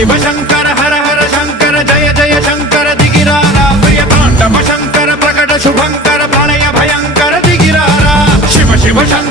शिव शंकर हर हर शंकर जय जय शंकर दिगिरारा प्रिय तांडव शंकर प्रकट शुभंकर प्रलय भयंकर दिगिरारा शिव शिव शंकर